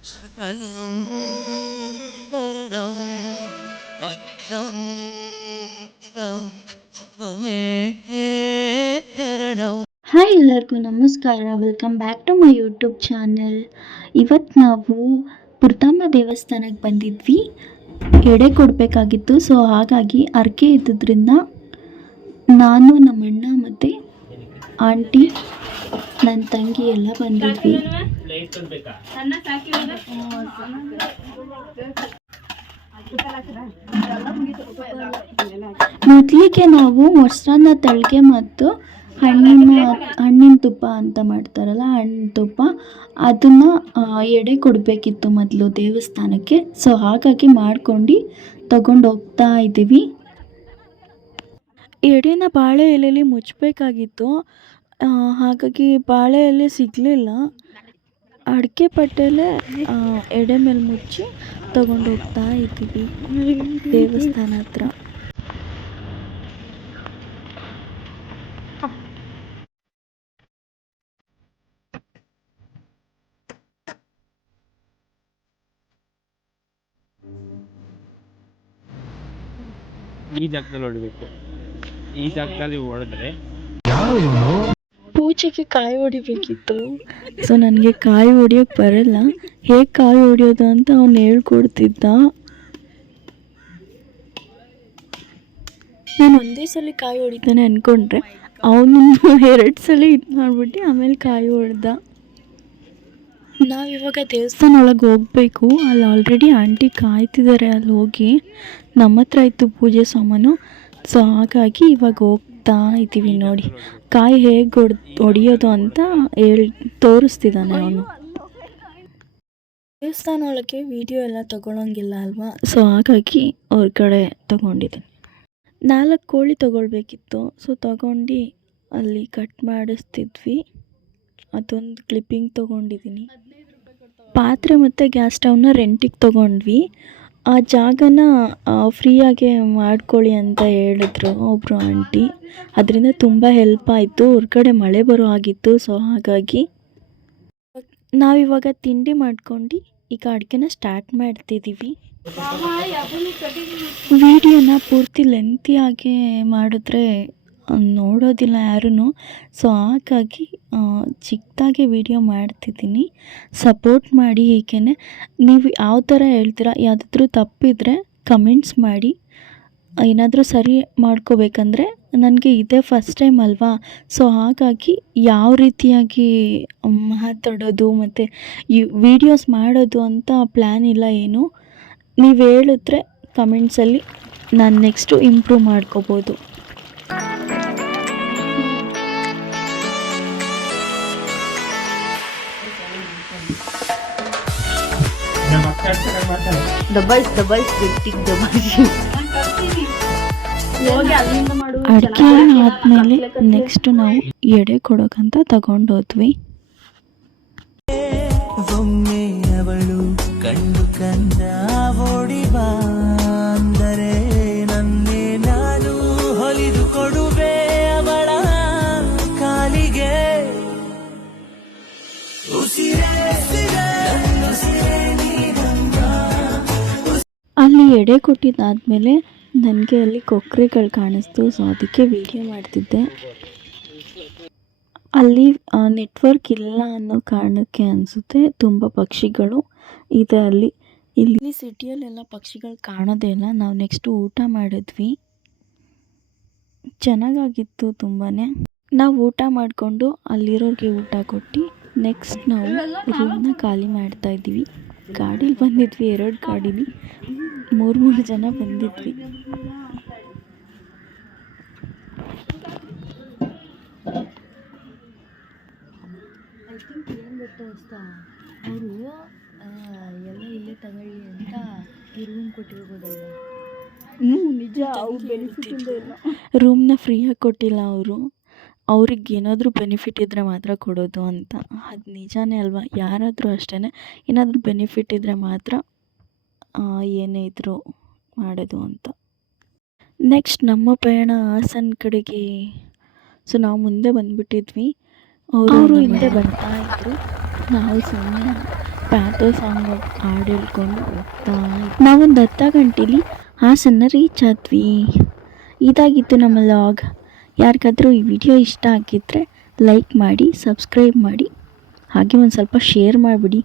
Hi ಎಲ್ಲರಿಗೂ ನಮಸ್ಕಾರ. Welcome back to my YouTube channel ಇವತ್ತು ನಾವು ಪುರ್ತಮ್ಮ ದೇವಸ್ಥಾನಕ್ಕೆ ಬಂದಿದ್ವಿ. ಎಡೆ ಕೊಡಬೇಕಾಗಿತ್ತು. ಸೊ ಹಾಗಾಗಿ ಅರ್ಕೆ ಇದ್ದಿದ್ದರಿಂದ ನಾನು, ನಮ್ಮಣ್ಣ ಮತ್ತು ಆಂಟಿ ನನ್ನ ತಂಗಿ ಎಲ್ಲ ಬಂದಿದ್ವಿ. ಮೊದಲಿಗೆ ನಾವು ಮೊಸರನ್ನ ತಳಿಗೆ ಮತ್ತು ಹಣ್ಣಿನ ಹಣ್ಣಿನ ತುಪ್ಪ ಅಂತ ಮಾಡ್ತಾರಲ್ಲ ಹಣ್ಣು ತುಪ್ಪ ಅದನ್ನು ಎಡೆ ಕೊಡಬೇಕಿತ್ತು ಮೊದಲು ದೇವಸ್ಥಾನಕ್ಕೆ. ಸೊ ಹಾಗಾಗಿ ಮಾಡ್ಕೊಂಡು ತಗೊಂಡು ಹೋಗ್ತಾ ಇದ್ದೀವಿ. ಎಡೆನ ಬಾಳೆ ಎಲೆಯಲ್ಲಿ ಮುಚ್ಚಬೇಕಾಗಿತ್ತು ಹಾಗಾಗಿ ಬಾಳೆ ಎಲೆ ಸಿಗಲಿಲ್ಲ. ಅಡಿಕೆ ಪಟ್ಟೆಲೆ ಎಡೆ ಮೇಲೆ ಮುಚ್ಚಿ ತಗೊಂಡು ಹೋಗ್ತಾ ಇದ್ದೀವಿ ದೇವಸ್ಥಾನ ಹತ್ರ. ಈ ಜಾಗದಲ್ಲಿ ಹೊಡಿಬೇಕು. ಈ ಜಾಗದಲ್ಲಿ ಹೊಡೆದ್ರೆ ಪೂಜೆಗೆ ಕಾಯಿ ಹೊಡಿಬೇಕಿತ್ತು. ಸೊ ನನಗೆ ಕಾಯಿ ಹೊಡಿಯೋಕೆ ಬರಲ್ಲ. ಹೇಗೆ ಕಾಯಿ ಹೊಡಿಯೋದು ಅಂತ ಅವನು ಹೇಳ್ಕೊಡ್ತಿದ್ದ. ನಾನು ಒಂದೇ ಸಲ ಕಾಯಿ ಹೊಡಿತಾನೆ ಅಂದ್ಕೊಂಡ್ರೆ ಅವನು ಎರಡು ಸಲ ಇದು ಮಾಡಿಬಿಟ್ಟು ಆಮೇಲೆ ಕಾಯಿ ಹೊಡೆದ. ನಾವಿವಾಗ ದೇವಸ್ಥಾನ ಒಳಗೆ ಹೋಗಬೇಕು. ಅಲ್ಲಿ ಆಲ್ರೆಡಿ ಆಂಟಿ ಕಾಯ್ತಿದ್ದಾರೆ ಅಲ್ಲಿ ಹೋಗಿ. ನಮ್ಮ ಹತ್ರ ಇತ್ತು ಪೂಜೆ ಸಾಮಾನು. ಸೊ ಹಾಗಾಗಿ ಇವಾಗ ಹೋಗ್ತಾ ಇದ್ದೀವಿ ನೋಡಿ. ಕಾಯಿ ಹೇಗೆ ಹೊಡ್ ಹೊಡಿಯೋದು ಅಂತ ಹೇಳಿ ತೋರಿಸ್ತಿದ್ದಾನೆ ಅವನು. ದೇವಸ್ಥಾನ ಒಳಗೆ ವಿಡಿಯೋ ಎಲ್ಲ ತೊಗೊಳಂಗಿಲ್ಲ ಅಲ್ವಾ? ಸೊ ಹಾಗಾಗಿ ಹೊರಗಡೆ ತಗೊಂಡಿದ್ದೀನಿ ನಾಲ್ಕು ಕೋಳಿ ತಗೊಳ್ಬೇಕಿತ್ತು. ಸೊ ತಗೊಂಡು ಅಲ್ಲಿ ಕಟ್ ಮಾಡಿಸ್ತಿದ್ವಿ. ಅದೊಂದು ಕ್ಲಿಪ್ಪಿಂಗ್ ತೊಗೊಂಡಿದ್ದೀನಿ ಪಾತ್ರೆ ಮತ್ತು ಗ್ಯಾಸ್ ಸ್ಟವ್ನ ರೆಂಟಿಗೆ ತೊಗೊಂಡ್ವಿ. ಆ ಜಾಗನ ಫ್ರೀಯಾಗೆ ಮಾಡ್ಕೊಳ್ಳಿ ಅಂತ ಹೇಳಿದ್ರು ಒಬ್ಬರು ಆಂಟಿ. ಅದರಿಂದ ತುಂಬ ಹೆಲ್ಪ್ ಆಯಿತು. ಹೊರ್ಗಡೆ ಮಳೆ ಬರೋ ಆಗಿತ್ತು ಸೊ ಹಾಗಾಗಿ ನಾವಿವಾಗ ತಿಂಡಿ ಮಾಡ್ಕೊಂಡು ಈಗ ಅಡುಗೆನ ಸ್ಟಾರ್ಟ್ ಮಾಡ್ತಿದ್ದೀವಿ ವಿಡಿಯೋನ ಪೂರ್ತಿ ಲೆಂತಿಯಾಗಿ ಮಾಡಿದ್ರೆ ನೋಡೋದಿಲ್ಲ ಯಾರೂ ಸೊ ಹಾಗಾಗಿ ಚಿಕ್ಕದಾಗಿ ವಿಡಿಯೋ ಮಾಡ್ತಿದ್ದೀನಿ. ಸಪೋರ್ಟ್ ಮಾಡಿ ಹೀಗೇ ನೀವು ಯಾವ ಥರ ಹೇಳ್ತೀರಾ, ಯಾವುದಾದ್ರೂ ತಪ್ಪಿದರೆ ಕಮೆಂಟ್ಸ್ ಮಾಡಿ. ಏನಾದರೂ ಸರಿ ಮಾಡ್ಕೋಬೇಕಂದ್ರೆ ನನಗೆ ಇದೇ ಫಸ್ಟ್ ಟೈಮ್ ಅಲ್ವಾ? ಸೊ ಹಾಗಾಗಿ ಯಾವ ರೀತಿಯಾಗಿ ಮಾತಾಡೋದು ಮತ್ತು ಈ ವಿಡಿಯೋಸ್ ಮಾಡೋದು ಅಂತ ಪ್ಲ್ಯಾನ್ ಇಲ್ಲ ಏನು. ನೀವು ಹೇಳಿದ್ರೆ ಕಮೆಂಟ್ಸಲ್ಲಿ ನಾನು ನೆಕ್ಸ್ಟು ಇಂಪ್ರೂವ್ ಮಾಡ್ಕೋಬೋದು. ದಬಾಯಿಸ್ ದಬಾಯಿಸ್ ಗಟ್ಟಿಗೆ ದಬಾಯಿಸಿ ಅಡುಗೆ ಆದಮೇಲೆ ನೆಕ್ಸ್ಟ್ ನಾವು ಎಡೆ ಕೊಡೋಕಂತ ತಗೊಂಡೋದ್ವಿ. ಒಮ್ಮೆ ಅವಳು ಕಂಡು ಕಂದ ಓಡಿ ಬಂದರೆ ನನ್ನೇ ನಾನು ಹೊಲಿದು ಕೊಡುವೆ ಅವಳ ಕಾಲಿಗೆ. ಉಸಿರೇ ಅಲ್ಲಿ ಎಡೆ ಕೊಟ್ಟಿದ್ದಾದಮೇಲೆ ನನಗೆ ಅಲ್ಲಿ ಕೊಕ್ಕರೆಗಳು ಕಾಣಿಸ್ತು. ಸೊ ಅದಕ್ಕೆ ವಿಡಿಯೋ ಮಾಡ್ತಿದ್ದೆ. ಅಲ್ಲಿ ನೆಟ್ವರ್ಕ್ ಇಲ್ಲ ಅನ್ನೋ ಕಾರಣಕ್ಕೆ ಅನಿಸುತ್ತೆ ತುಂಬ ಪಕ್ಷಿಗಳು. ಇದೆ ಅಲ್ಲಿ, ಇಲ್ಲಿ ಸಿಟಿಯಲ್ಲೆಲ್ಲ ಪಕ್ಷಿಗಳು ಕಾಣೋದೇ ಇಲ್ಲ. ನಾವು ನೆಕ್ಸ್ಟು ಊಟ ಮಾಡಿದ್ವಿ. ಚೆನ್ನಾಗಾಗಿತ್ತು ತುಂಬಾ ನಾವು ಊಟ ಮಾಡಿಕೊಂಡು ಅಲ್ಲಿರೋರಿಗೆ ಊಟ ಕೊಟ್ಟು ನೆಕ್ಸ್ಟ್ ನಾವು ರೂಮ್ನ ಖಾಲಿ ಮಾಡ್ತಾ ಇದ್ದೀವಿ. ಗಾಡೀಲಿ ಬಂದಿದ್ವಿ, ಎರಡು ಗಾಡೀಲಿ. ಮೂರು ಮೂರು ಜನ ಬಂದಿದ್ವಿ. ಏನು ಗೊತ್ತಾ ದೋಸ್ತ ಅವರು ಎಲ್ಲ ಇಲ್ಲೇ ತಗೊಳ್ಳಿ ಅಂತ ಈ ರೂಮ್ ಕೊಟ್ಟಿರ್ಬೋದಲ್ಲ ಹ್ಞೂ ನಿಜ ರೂಮ್ನ ಫ್ರೀಯಾಗಿ ಕೊಟ್ಟಿಲ್ಲ ಅವರು. ಅವ್ರಿಗೆ ಏನಾದರೂ ಬೆನಿಫಿಟ್ ಇದ್ದರೆ ಮಾತ್ರ ಕೊಡೋದು ಅಂತ. ಅದು ನಿಜಾನೇ ಅಲ್ವಾ? ಯಾರಾದರೂ ಅಷ್ಟೇ ಏನಾದರೂ ಬೆನಿಫಿಟ್ ಇದ್ದರೆ ಮಾತ್ರ ಏನೇ ಇದ್ದರೂ ಮಾಡೋದು ಅಂತ. ನೆಕ್ಸ್ಟ್ ನಮ್ಮ ಪಯಣ ಹಾಸನ ಕಡೆಗೆ. ಸೊ ನಾವು ಮುಂದೆ ಬಂದುಬಿಟ್ಟಿದ್ವಿ. ಅವರು ಹಿಂದೆ ಬರ್ತಾ ಇದ್ರು. ನಾವು ಸುಮ್ಮನೆ ಪ್ಯಾಥೋ ಸಾಂಗ್ ಹಾಡು ಹೇಳ್ಕೊಂಡು ಹೋಗ್ತಾ. ನಾವೊಂದು ಹತ್ತು ಗಂಟೆಲಿ ಹಾಸನ್ನ ರೀಚ್ ಆದ್ವಿ. ಇದಾಗಿತ್ತು ನಮ್ಮ ಲಾಗ್ ಯಾರಿಗಾದರೂ ಈ ವಿಡಿಯೋ ಇಷ್ಟ ಆಗಿದ್ದರೆ ಲೈಕ್ ಮಾಡಿ ಸಬ್ಸ್ಕ್ರೈಬ್ ಮಾಡಿ. ಹಾಗೆ ಒಂದು ಸ್ವಲ್ಪ ಶೇರ್ ಮಾಡಿಬಿಡಿ.